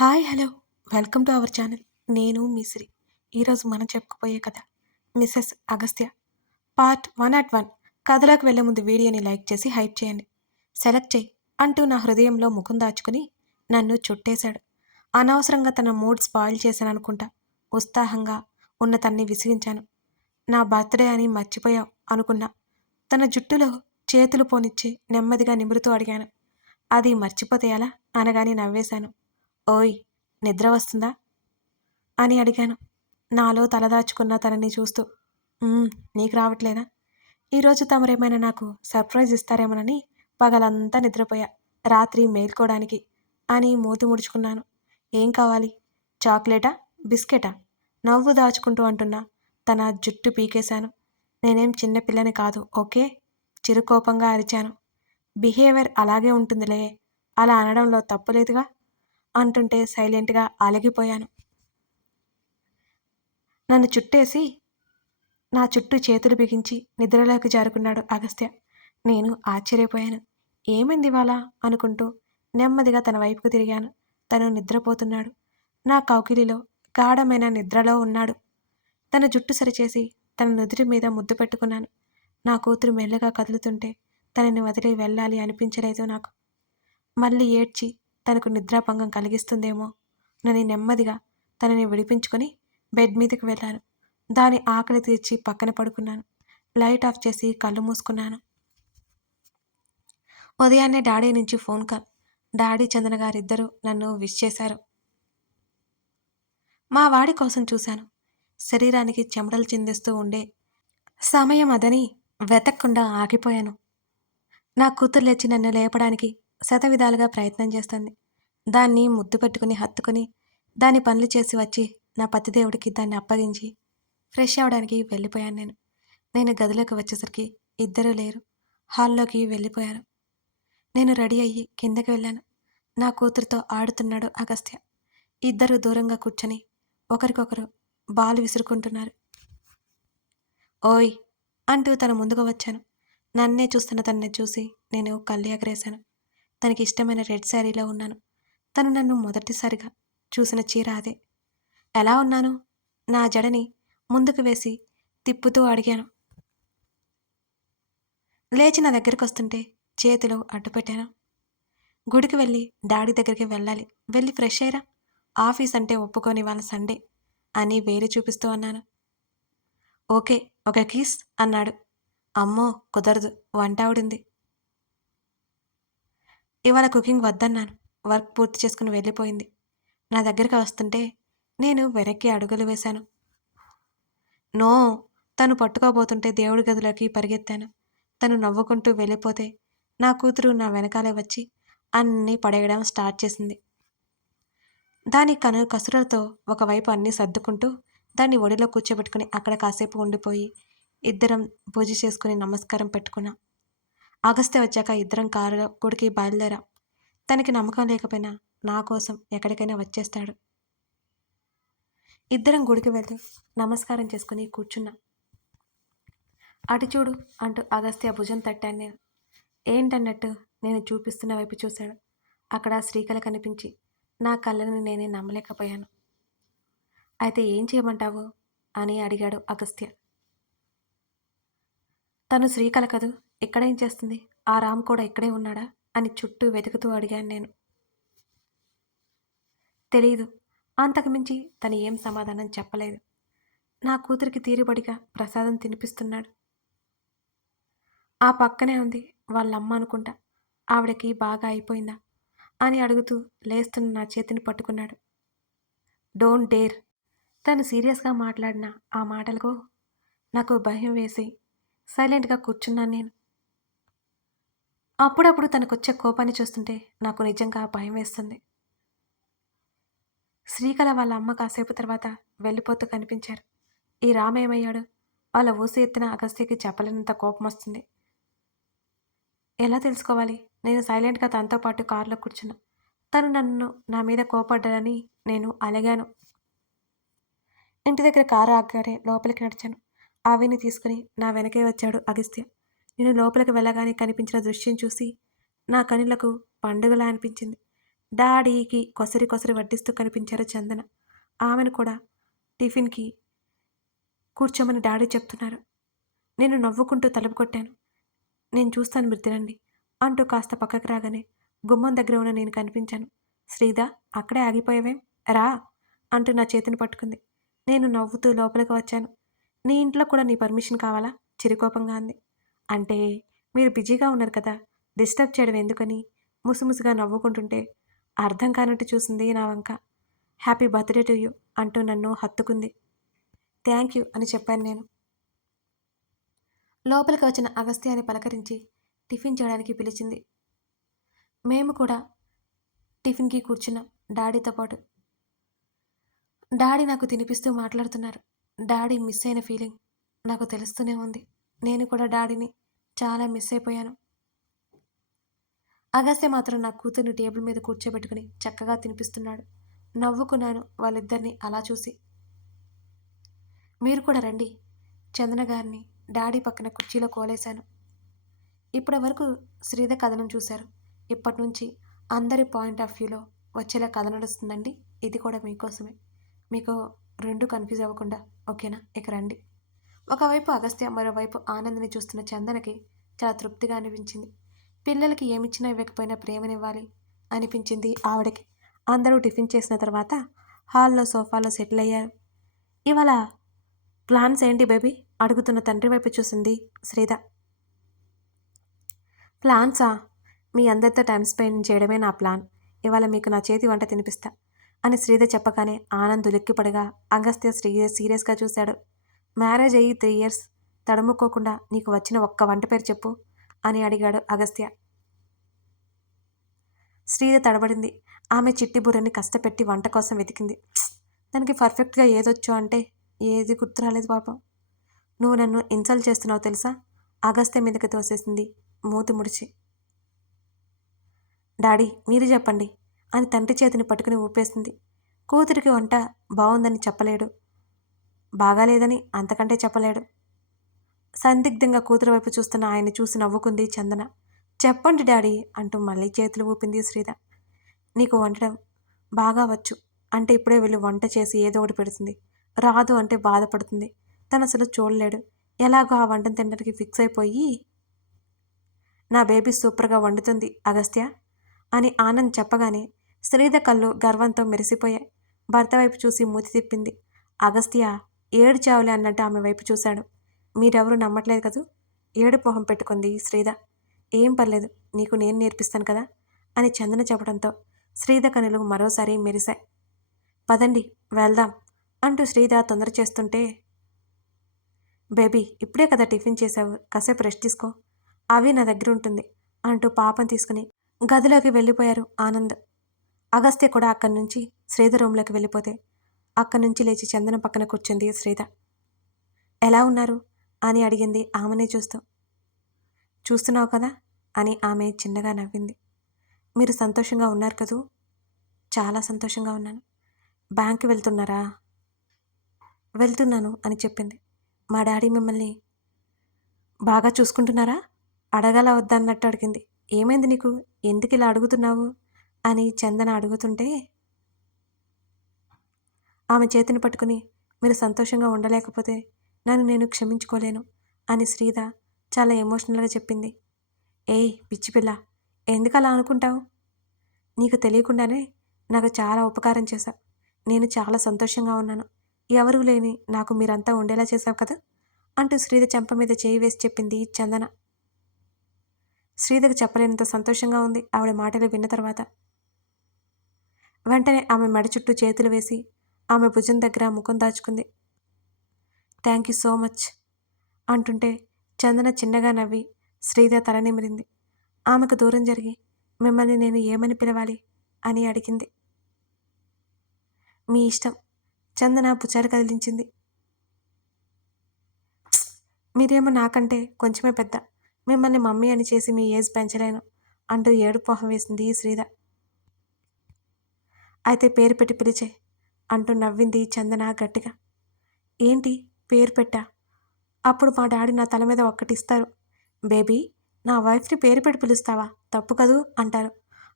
Hi hello welcome to our channel. నేను మిశ్రీ. ఈరోజు మనం చెప్పుకోబోయే కథ మిసెస్ అగస్త్య పార్ట్ 101. కథలోకి వెళ్లే ముందు వీడియోని లైక్ చేసి హైప్ చేయండి. సెలెక్ట్ చేయి అంటూ నా హృదయంలో ముఖం దాచుకుని నన్ను చుట్టేశాడు. అనవసరంగా తన మూడ్ స్పాయిల్ చేశాననుకుంటా. ఉత్సాహంగా ఉన్న తన్ని విసిగించాను. నా బర్త్డే అని మర్చిపోయావు అనుకున్నా. తన జుట్టులో చేతులు పోనిచ్చి నెమ్మదిగా నిమురుతూ అడిగాను. అది మర్చిపోతే ఎలా అనగానే నవ్వేశాను. ఓయ్! నిద్ర వస్తుందా? అని అడిగాను. నాలో తలదాచుకున్న తనని చూస్తూ. నీకు రావట్లేదా? ఈరోజు తమరేమైనా నాకు సర్ప్రైజ్ ఇస్తారేమోనని పగలంతా నిద్రపోయా. రాత్రి మేల్కోడానికి అని మూతి ముడుచుకున్నాను. ఏం కావాలి? చాక్లెటా? బిస్కెటా? నవ్వు దాచుకుంటూ అంటున్నా. తన జుట్టు పీకేశాను. నేనేం చిన్నపిల్లని కాదు ఓకే? చిరుకోపంగా అరిచాను. బిహేవియర్ అలాగే ఉంటుందిలే. అలా అనడంలో తప్పులేదుగా అంటుంటే సైలెంట్గా అలగిపోయాను. నన్ను చుట్టేసి నా చుట్టూ చేతులు బిగించి నిద్రలోకి జారుకున్నాడు అగస్త్య. నేను ఆశ్చర్యపోయాను. ఏమైంది ఇవాళ అనుకుంటూ నెమ్మదిగా తన వైపుకు తిరిగాను. తను నిద్రపోతున్నాడు. నా కౌకిలిలో గాఢమైన నిద్రలో ఉన్నాడు. తన జుట్టు సరిచేసి తన నుదుటి మీద ముద్దు పెట్టుకున్నాను. నా కూతురు మెల్లగా కదులుతుంటే తనని వదిలి వెళ్ళాలి అనిపించలేదు నాకు. మళ్ళీ ఏడ్చి తనకు నిద్రాభంగం కలిగిస్తుందేమో నని నెమ్మదిగా తనని విడిపించుకొని బెడ్ మీదకి వెళ్ళాను. దాని ఆకలి తీర్చి పక్కన పడుకున్నాను. లైట్ ఆఫ్ చేసి కళ్ళు మూసుకున్నాను. ఉదయాన్నే డాడీ నుంచి ఫోన్ కాల్. డాడీ చందన గారిద్దరూ నన్ను విష్ చేశారు. మా వాడి కోసం చూశాను. శరీరానికి చెమటలు చిందిస్తూ ఉండే సమయం అదని వెతక్కుండా ఆగిపోయాను. నా కూతురు లేచి నన్ను లేపడానికి శతవిధాలుగా ప్రయత్నం చేస్తుంది. దాన్ని ముద్దు పెట్టుకుని హత్తుకుని దాని పనులు చేసి వచ్చి నా పతిదేవుడికి దాన్ని అప్పగించి ఫ్రెష్ అవడానికి వెళ్ళిపోయాను. నేను గదిలోకి వచ్చేసరికి ఇద్దరూ లేరు. హాల్లోకి వెళ్ళిపోయారు. నేను రెడీ అయ్యి కిందకి వెళ్ళాను. నా కూతురుతో ఆడుతున్నాడు అగస్త్య. ఇద్దరు దూరంగా కూర్చొని ఒకరికొకరు బాలు విసురుకుంటున్నారు. ఓయ్ అంటూ తన ముందుకు వచ్చాను. నన్నే చూస్తున్న తనని చూసి నేను కళ్ళు ఎగరేశాను. తనకి ఇష్టమైన రెడ్ శారీలో ఉన్నాను. తను నన్ను మొదటిసారిగా చూసిన చీర అదే. ఎలా ఉన్నాను? నా జడని ముందుకు వేసి తిప్పుతూ అడిగాను. లేచి నా దగ్గరికి వస్తుంటే చేతిలో అడ్డుపెట్టాను. గుడికి వెళ్ళి డాడీ దగ్గరికి వెళ్ళాలి. వెళ్ళి ఫ్రెష్ అయ్యరా. ఆఫీస్ అంటే ఒప్పుకొని వాళ్ళ సండే అని వేలు చూపిస్తూ అన్నాను. ఓకే ఒక కిస్ అన్నాడు. అమ్మో కుదరదు, వంట ఆవిడింది. ఇవాళ కుకింగ్ వద్దన్నాను. వర్క్ పూర్తి చేసుకుని వెళ్ళిపోయింది. నా దగ్గరికి వస్తుంటే నేను వెనక్కి అడుగులు వేశాను. నో తను పట్టుకోబోతుంటే దేవుడి గదిలోకి పరిగెత్తాను. తను నవ్వుకుంటూ వెళ్ళిపోతే నా కూతురు నా వెనకాలే వచ్చి అన్నీ పడేయడం స్టార్ట్ చేసింది. దాని కసురతో ఒకవైపు అన్నీ సర్దుకుంటూ దాన్ని ఒడిలో కూర్చోబెట్టుకుని అక్కడ కాసేపు ఉండిపోయి ఇద్దరం పూజ చేసుకుని నమస్కారం పెట్టుకున్నాం. అగస్త్య వచ్చాక ఇద్దరం కారులో గుడికి బయలుదేరాం. తనకి నమ్మకం లేకపోయినా నా కోసం ఎక్కడికైనా వచ్చేస్తాడు. ఇద్దరం గుడికి వెళ్ళి నమస్కారం చేసుకుని కూర్చున్నాం. అటు చూడు అంటూ అగస్త్య భుజం తట్టాను నేను. ఏంటన్నట్టు నేను చూపిస్తున్న వైపు చూశాడు. అక్కడ శ్రీకళ కనిపించి నా కళ్ళని నేనే నమ్మలేకపోయాను. అయితే ఏం చేయమంటావు అని అడిగాడు అగస్త్య. తను శ్రీకళ కదూ, ఇక్కడేం చేస్తుంది? ఆ రామ్ కూడా ఇక్కడే ఉన్నాడా అని చుట్టూ వెతుకుతూ అడిగాను నేను. తెలీదు. అంతకుమించి తను ఏం సమాధానం చెప్పలేదు. నా కూతురికి తీరుబడిగా ప్రసాదం తినిపిస్తున్నాడు. ఆ పక్కనే ఉంది వాళ్ళమ్మ అనుకుంటా. ఆవిడకి బాగా అయిపోయిందా అని అడుగుతూ లేస్తున్న నా చేతిని పట్టుకున్నాడు. Don't dare. తను సీరియస్గా మాట్లాడిన ఆ మాటలకు నాకు భయం వేసి సైలెంట్గా కూర్చున్నాను నేను. అప్పుడప్పుడు తనకొచ్చే కోపాన్ని చూస్తుంటే నాకు నిజంగా భయం వేస్తుంది. శ్రీకళ వాళ్ళ అమ్మ కాసేపు తర్వాత వెళ్ళిపోతూ కనిపించారు. ఈ రామ్ ఏమయ్యాడు? వాళ్ళ ఊసి ఎత్తిన అగస్త్యకి చెప్పలేనంత కోపం వస్తుంది. ఎలా తెలుసుకోవాలి? నేను సైలెంట్గా తనతో పాటు కారులో కూర్చున్నా. తను నన్ను నా మీద కోపడ్డాడని నేను అలిగాను. ఇంటి దగ్గర కారు ఆగగానే లోపలికి నడిచాను. ఆవిని తీసుకుని నా వెనకే వచ్చాడు అగస్త్య. నేను లోపలికి వెళ్ళగానే కనిపించిన దృశ్యం చూసి నా కనులకు పండుగలా అనిపించింది. డాడీకి కొసరి కొసరి వడ్డిస్తూ కనిపించారు చందన. ఆమెను కూడా టిఫిన్‌కి కూర్చోమని డాడీ చెప్తున్నారు. నేను నవ్వుకుంటూ తలుపు కొట్టాను. నేను చూస్తాను మీరు తినండి అంటూ కాస్త పక్కకి రాగానే గుమ్మం దగ్గర ఉన్న నేను కనిపించాను. శ్రీదా, అక్కడే ఆగిపోయావేం? రా అంటూ నా చేతిని పట్టుకుంది. నేను నవ్వుతూ లోపలికి వచ్చాను. నీ ఇంట్లో కూడా నీ పర్మిషన్ కావాలా? చిరుకోపంగా అంది. అంటే మీరు బిజీగా ఉన్నారు కదా, డిస్టర్బ్ చేయడం ఎందుకని ముసిముసిగా నవ్వుకుంటుంటే అర్థం కానట్టు చూసింది నా వంక. హ్యాపీ బర్త్డే టు యూ అంటూ నన్ను హత్తుకుంది. థ్యాంక్ యూ అని చెప్పాను నేను. లోపలికి వచ్చిన అగస్త్యాన్ని పలకరించి టిఫిన్ చేయడానికి పిలిచింది. మేము కూడా టిఫిన్‌కి కూర్చున్నాం డాడీతో పాటు. డాడీ నాకు తినిపిస్తూ మాట్లాడుతున్నారు. డాడీ మిస్ అయిన ఫీలింగ్ నాకు తెలుస్తూనే ఉంది. నేను కూడా డాడీని చాలా మిస్ అయిపోయాను. అగస్త్య మాత్రం నా కూతుర్ని టేబుల్ మీద కూర్చోబెట్టుకుని చక్కగా తినిపిస్తున్నాడు. నవ్వుకున్నాను వాళ్ళిద్దరిని అలా చూసి. మీరు కూడా రండి. చందన గారిని డాడీ పక్కన కుర్చీలో కోలేశాను. ఇప్పటి వరకు శ్రీధ కథనం చూశారు. ఇప్పటి నుంచి అందరి పాయింట్ ఆఫ్ వ్యూలో వచ్చేలా కథ నడుస్తుందండి. ఇది కూడా మీకోసమే. మీకు రెండు కన్ఫ్యూజ్ అవ్వకుండా. ఓకేనా? ఇక రండి. ఒకవైపు అగస్త్య, మరోవైపు ఆనంద్ని చూస్తున్న చందనకి చాలా తృప్తిగా అనిపించింది. పిల్లలకి ఏమిచ్చినా ఇవ్వకపోయినా ప్రేమనివ్వాలి అనిపించింది ఆవిడకి. అందరూ టిఫిన్ చేసిన తర్వాత హాల్లో సోఫాలో సెటిల్ అయ్యారు. ఇవాళ ప్లాన్స్ ఏంటి బేబీ అడుగుతున్న తండ్రి వైపు చూసింది శ్రీధ. ప్లాన్సా? మీ అందరితో టైం స్పెండ్ చేయడమే నా ప్లాన్. ఇవాళ మీకు నా చేతి వంట తినిపిస్తా అని శ్రీధ చెప్పగానే ఆనంద్ ఉలిక్కిపడగా అగస్త్య సీరియస్గా చూశాడు. మ్యారేజ్ అయ్యి 3 ఇయర్స్ తడుముకోకుండా నీకు వచ్చిన ఒక్క వంట పేరు చెప్పు అని అడిగాడు అగస్త్య. శ్రీధ తడబడింది. ఆమె చిట్టి బుర్రని కష్టపెట్టి వంట కోసం వెతికింది. దానికి పర్ఫెక్ట్గా ఏదొచ్చో అంటే ఏది గుర్తు రాలేదు పాపం. నువ్వు నన్ను ఇన్సల్ట్ చేస్తున్నావు తెలుసా? అగస్త్య మీదకి తోసేసింది మూతి ముడిచి. డాడీ మీరు చెప్పండి అని తండ్రి చేతిని పట్టుకుని ఊపేసింది. కూతురికి వంట బాగుందని చెప్పలేడు, బాగాలేదని అంతకంటే చెప్పలేడు. సందిగ్ధంగా కూతురు వైపు చూస్తున్న ఆయన్ని చూసి నవ్వుకుంది చందన. చెప్పండి డాడీ అంటూ మళ్ళీ చేతులు ఊపింది శ్రీధ. నీకు వండడం బాగా వచ్చు అంటే ఇప్పుడే వెళ్ళి వంట చేసి ఏదో ఒకటి పెడుతుంది. రాదు అంటే బాధపడుతుంది. తను అసలు చూడలేడు. ఎలాగో ఆ వంటను తినడానికి ఫిక్స్ అయిపోయి నా బేబీ సూపర్గా వండుతుంది అగస్త్య అని ఆనంద్ చెప్పగానే శ్రీధ కళ్ళు గర్వంతో మెరిసిపోయాయి. భర్త వైపు చూసి మూతి తిప్పింది. అగస్త్య ఏడు చావులే అన్నట్టు ఆమె వైపు చూశాడు. మీరెవరూ నమ్మట్లేదు కదూ? ఏడుపు మొహం పెట్టుకుంది శ్రీధ. ఏం పర్లేదు, నీకు నేను నేర్పిస్తాను కదా అని చందన చెప్పడంతో శ్రీధ కనులు మరోసారి మెరిశాయి. పదండి వెళ్దాం అంటూ శ్రీధ తొందర చేస్తుంటే, బేబీ ఇప్పుడే కదా టిఫిన్ చేశావు, కాసేపు రెస్ట్ తీసుకో, అవి నా దగ్గర ఉంటుంది అంటూ పాపం తీసుకుని గదిలోకి వెళ్ళిపోయారు ఆనంద్. అగస్త్య కూడా అక్కడి నుంచి శ్రీధ రూమ్లోకి వెళ్ళిపోతే అక్కడి నుంచి లేచి చందన పక్కన కూర్చుంది శ్రీధ. ఎలా ఉన్నారు అని అడిగింది ఆమెనే చూస్తూ. చూస్తున్నావు కదా అని ఆమె చిన్నగా నవ్వింది. మీరు సంతోషంగా ఉన్నారు కదూ? చాలా సంతోషంగా ఉన్నాను. బ్యాంక్కి వెళ్తున్నారా? వెళ్తున్నాను అని చెప్పింది. మా డాడీ మిమ్మల్ని బాగా చూసుకుంటున్నారా? అడగాల వద్దన్నట్టు అడిగింది. ఏమైంది నీకు? ఎందుకు ఇలా అడుగుతున్నావు అని చందన అడుగుతుంటే ఆమె చేతిని పట్టుకుని మీరు సంతోషంగా ఉండలేకపోతే నన్ను నేను క్షమించుకోలేను అని శ్రీధ చాలా ఎమోషనల్గా చెప్పింది. ఏయ్ పిచ్చిపిల్ల, ఎందుకు అలా అనుకుంటావు? నీకు తెలియకుండానే నాకు చాలా ఉపకారం చేశావు. నేను చాలా సంతోషంగా ఉన్నాను. ఎవరూ లేని నాకు మీరంతా ఉండేలా చేశావు కదా అంటూ శ్రీధ చెంప మీద చేయి వేసి చెప్పింది చందన. శ్రీధకు చెప్పలేనంత సంతోషంగా ఉంది ఆవిడ మాటలు విన్న తర్వాత. వెంటనే ఆమె మెడ చుట్టూ చేతులు వేసి ఆమె భుజం దగ్గర ముఖం దాచుకుంది. థ్యాంక్ యూ సో మచ్ అంటుంటే చందన చిన్నగా నవ్వి శ్రీధ తల నిమిరింది. ఆమెకు దూరం జరిగి మిమ్మల్ని నేను ఏమని పిలవాలి అని అడిగింది. మీ ఇష్టం. చందన పుచ్చారు కదిలించింది. మీరేమో నాకంటే కొంచెమే పెద్ద, మిమ్మల్ని మమ్మీ అని చేసి మీ ఏజ్ పెంచలేను అంటూ ఏడుపు మొహం వేసింది శ్రీధ. అయితే పేరు పెట్టి పిలిచే అంటూ నవ్వింది చందన గట్టిగా. ఏంటి పేరు పెట్టా? అప్పుడు మా డాడీ నా తల మీద ఒక్కటిస్తారు. బేబీ నా వైఫ్ని పేరు పెట్టి పిలుస్తావా? తప్పు కదూ అంటారు.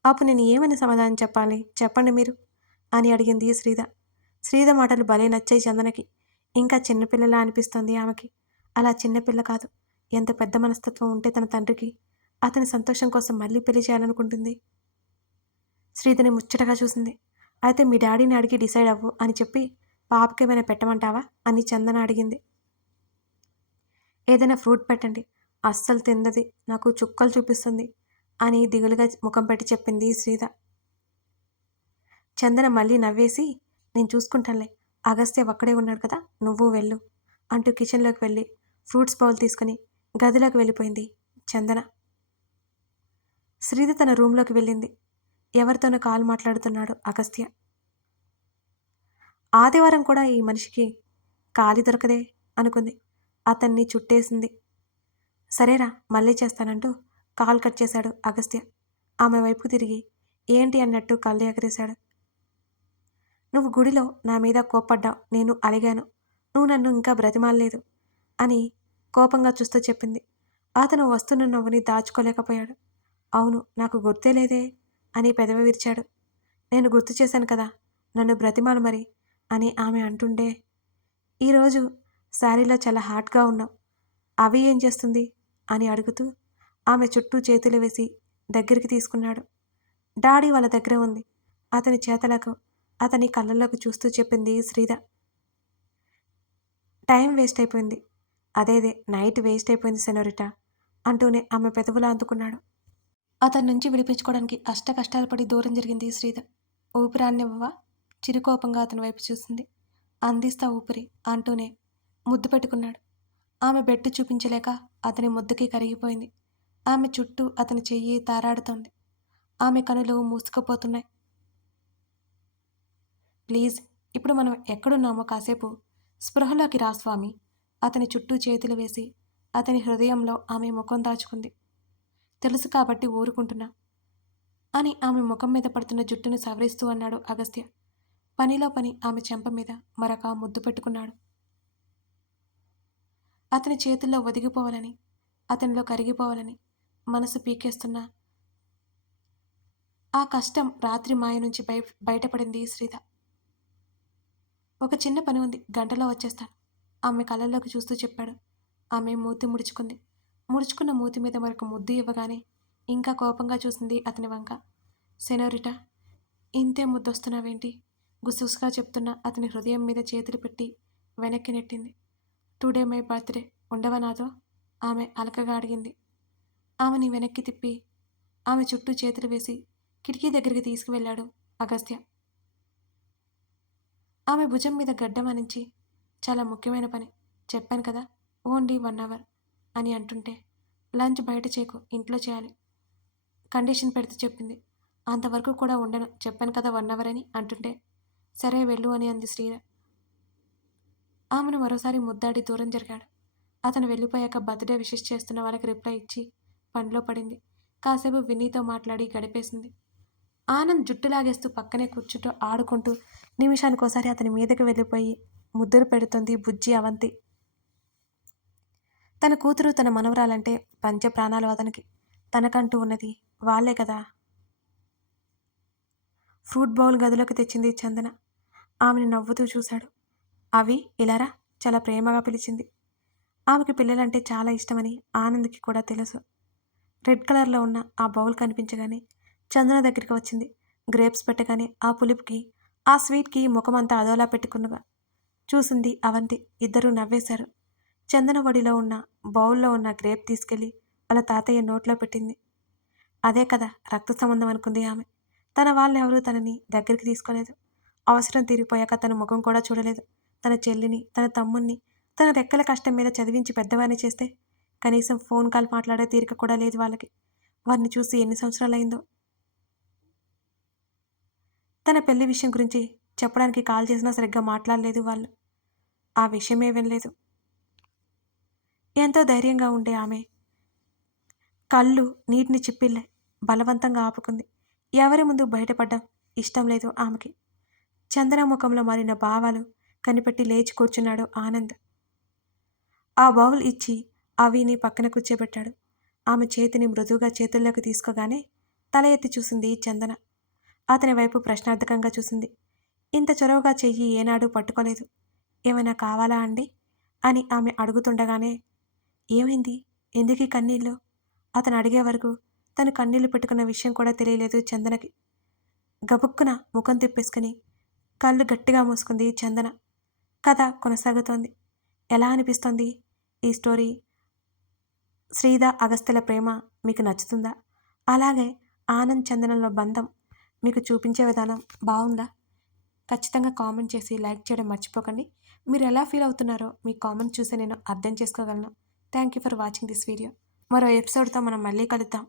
అప్పుడు నేను ఏమని సమాధానం చెప్పాలి చెప్పండి మీరు అని అడిగింది శ్రీధ. శ్రీధ మాటలు భలే నచ్చాయి చందనకి. ఇంకా చిన్నపిల్లలా అనిపిస్తోంది ఆమెకి. అలా చిన్నపిల్ల కాదు, ఎంత పెద్ద మనస్తత్వం ఉంటే తన తండ్రికి అతని సంతోషం కోసం మళ్ళీ పెళ్లి చేయాలనుకుంటుంది. శ్రీధని ముచ్చటగా చూసింది. అయితే మీ డాడీని అడిగి డిసైడ్ అవ్వు అని చెప్పి పాపకేమైనా పెట్టమంటావా అని చందన అడిగింది. ఏదైనా ఫ్రూట్ పెట్టండి, అస్సలు తిందది, నాకు చుక్కలు చూపిస్తుంది అని దిగులుగా ముఖం పెట్టి చెప్పింది శ్రీధ. చందన మళ్ళీ నవ్వేసి, నేను చూసుకుంటానులే, అగస్త్య ఒక్కడే ఉన్నాడు కదా, నువ్వు వెళ్ళు అంటూ కిచెన్లోకి వెళ్ళి ఫ్రూట్స్ బౌల్ తీసుకుని గదిలోకి వెళ్ళిపోయింది చందన. శ్రీధ తన రూంలోకి వెళ్ళింది. ఎవరితోనో కాల్ మాట్లాడుతున్నాడు అగస్త్య. ఆదివారం కూడా ఈ మనిషికి ఖాళీ దొరకదే అనుకుంది. అతన్ని చుట్టేసింది. సరేరా మళ్ళీ చేస్తానంటూ కాల్ కట్ చేశాడు అగస్త్య. ఆమె వైపుకు తిరిగి ఏంటి అన్నట్టు కళ్ళు ఎగరేశాడు. నువ్వు గుడిలో నా మీద కోప్పడ్డావు, నేను అలిగాను, నువ్వు నన్ను ఇంకా బ్రతిమాలలేదు అని కోపంగా చూస్తూ చెప్పింది. అతను వస్తున్న నవ్వుని దాచుకోలేకపోయాడు. అవును, నాకు గుర్తే లేదే అని పెదవి విరిచాడు. నేను గుర్తు చేశాను కదా, నన్ను బ్రతిమాలు మరి అని ఆమె అంటుండే, ఈరోజు శారీలో చాలా హాట్గా ఉన్నావు, అవి ఏం చేస్తుంది అని అడుగుతూ ఆమె చుట్టూ చేతులు వేసి దగ్గరికి తీసుకున్నాడు. డాడీ వాళ్ళ దగ్గర ఉంది, అతని చేతలకు అతని కళ్ళల్లోకి చూస్తూ చెప్పింది శ్రీధ. టైం వేస్ట్ అయిపోయింది, అదేదే నైట్ వేస్ట్ అయిపోయింది సెనోరిటా అంటూనే ఆమె పెదవులు అందుకున్నాడు. అతని నుంచి విడిపించుకోవడానికి అష్ట కష్టాలు పడి దూరం జరిగింది శ్రీధ. ఊపిరాన్నివ్వవా చిరుకోపంగా అతని వైపు చూసింది. అందిస్తా ఊపిరి అంటూనే ముద్దు పెట్టుకున్నాడు. ఆమె బెట్టు చూపించలేక అతని ముద్దుకి కరిగిపోయింది. ఆమె చుట్టూ అతని చెయ్యి తారాడుతోంది. ఆమె కనులు మూసుకుపోతున్నాయి. ప్లీజ్, ఇప్పుడు మనం ఎక్కడున్నామో కాసేపు స్పృహలోకి రా స్వామి. అతని చుట్టూ చేతులు వేసి అతని హృదయంలో ఆమె ముఖం దాచుకుంది. తెలుసు కాబట్టి ఊరుకుంటున్నా అని ఆమె ముఖం మీద పడుతున్న జుట్టును సవరిస్తూ అన్నాడు అగస్త్య. పనిలో పని ఆమె చెంప మీద మరొక ముద్దు పెట్టుకున్నాడు. అతని చేతుల్లో ఒదిగిపోవాలని, అతనిలో కరిగిపోవాలని మనసు పీకేస్తున్న ఆ కష్టం రాత్రి మాయ నుంచి బయటపడింది శ్రీధ. ఒక చిన్న పని ఉంది, గంటలో వచ్చేస్తాను ఆమె కళ్ళల్లోకి చూస్తూ చెప్పాడు. ఆమె మూతి ముడుచుకుంది. ముడుచుకున్న మూతి మీద మరొక ముద్దు ఇవ్వగానే ఇంకా కోపంగా చూసింది అతని వంక. సెనోరిటా, ఇంతే ముద్దొస్తున్నావేంటి గుసగుసగా చెప్తున్న అతని హృదయం మీద చేతులు పెట్టి వెనక్కి నెట్టింది. టుడే మై బర్త్డే, ఉండవా నాతో ఆమె అలకగా అడిగింది. ఆమెని వెనక్కి తిప్పి ఆమె చుట్టూ చేతులు వేసి కిటికీ దగ్గరికి తీసుకువెళ్ళాడు అగస్త్య. ఆమె భుజం మీద గడ్డమనించి, చాలా ముఖ్యమైన పని, చెప్పాను కదా ఓన్లీ 1 అవర్ అని అంటుంటే, లంచ్ బయట చేయకు, ఇంట్లో చేయాలి కండిషన్ పెడుతూ చెప్పింది. అంతవరకు కూడా ఉండను, చెప్పాను కదా 1 అవర్ అని అంటుంటే, సరే వెళ్ళు అని అంది శ్రీధ. ఆమెను మరోసారి ముద్దాడి దూరం జరిగాడు. అతను వెళ్ళిపోయాక బర్త్డే విషెస్ చేస్తున్న వాళ్ళకి రిప్లై ఇచ్చి పనిలో పడింది. కాసేపు విన్నీతో మాట్లాడి గడిపేసింది. ఆనంద్ జుట్టు లాగేస్తూ పక్కనే కూర్చుంటూ ఆడుకుంటూ నిమిషానికోసారి అతని మీదకి వెళ్ళిపోయి ముద్దులు పెడుతోంది బుజ్జి అవంతి. తన కూతురు, తన మనవరాలంటే పంచ ప్రాణాలు అతనికి. తనకంటూ ఉన్నది వాళ్లే కదా. ఫ్రూట్ బౌల్ గదిలోకి తెచ్చింది చందన. ఆమెను నవ్వుతూ చూశాడు. అవి ఇలారా చాలా ప్రేమగా పిలిచింది. ఆమెకి పిల్లలంటే చాలా ఇష్టమని ఆనంద్కి కూడా తెలుసు. రెడ్ కలర్లో ఉన్న ఆ బౌల్ కనిపించగానే చందన దగ్గరికి వచ్చింది. గ్రేప్స్ పెట్టగానే ఆ పులుపుకి, ఆ స్వీట్కి ముఖమంతా అదోలా పెట్టుకున్నగా చూసింది అవంతి. ఇద్దరూ నవ్వేశారు. చందన ఒడిలో ఉన్న బౌల్లో ఉన్న గ్రేప్ తీసుకెళ్లి వాళ్ళ తాతయ్య నోట్లో పెట్టింది. అదే కదా రక్త సంబంధం అనుకుంది ఆమె. తన వాళ్ళెవరూ తనని దగ్గరికి తీసుకోలేదు. అవసరం తీరిపోయాక తన ముఖం కూడా చూడలేదు. తన చెల్లిని, తన తమ్ముణ్ణి తన రెక్కల కష్టం మీద చదివించి పెద్దవారిని చేస్తే కనీసం ఫోన్ కాల్ మాట్లాడే తీరిక కూడా లేదు వాళ్ళకి. వారిని చూసి ఎన్ని సంవత్సరాలైందో. తన పెళ్లి విషయం గురించి చెప్పడానికి కాల్ చేసినా సరిగ్గా మాట్లాడలేదు వాళ్ళు. ఆ విషయమే వినలేదు. ఎంతో ధైర్యంగా ఉండే ఆమె కళ్ళు నీటిని చిప్పిల్లాయి. బలవంతంగా ఆపుకుంది. ఎవరి ముందు బయటపడ్డం ఇష్టం లేదు ఆమెకి. చందన ముఖంలో మారిన భావాలు కనిపెట్టి లేచి కూర్చున్నాడు ఆనంద్. ఆ బౌల్ ఇచ్చి అవిని పక్కన కూర్చోబెట్టాడు. ఆమె చేతిని మృదువుగా చేతుల్లోకి తీసుకోగానే తల ఎత్తి చూసింది చందన. అతని వైపు ప్రశ్నార్థకంగా చూసింది. ఇంత చొరవగా చెయ్యి ఏనాడూ పట్టుకోలేదు. ఏమైనా కావాలా అండి అని ఆమె అడుగుతుండగానే, ఏమైంది, ఎందుకీ కన్నీళ్ళు అతను అడిగే వరకు తను కన్నీళ్లు పెట్టుకున్న విషయం కూడా తెలియలేదు చందనకి. గబుక్కున ముఖం తిప్పేసుకుని కళ్ళు గట్టిగా మూసుకుంది చందన. కథ కొనసాగుతోంది. ఎలా అనిపిస్తోంది ఈ స్టోరీ? శ్రీధ అగస్త్యల ప్రేమ మీకు నచ్చుతుందా? అలాగే ఆనంద్ చందనల బంధం మీకు చూపించే విధానం బాగుందా? ఖచ్చితంగా కామెంట్ చేసి లైక్ చేయడం మర్చిపోకండి. మీరు ఎలా ఫీల్ అవుతున్నారో మీ కామెంట్ చూసి నేను అర్థం చేసుకోగలను. Thank you for watching this video. మరో ఎపిసోడ్తో మనం మళ్ళీ కలుద్దాం.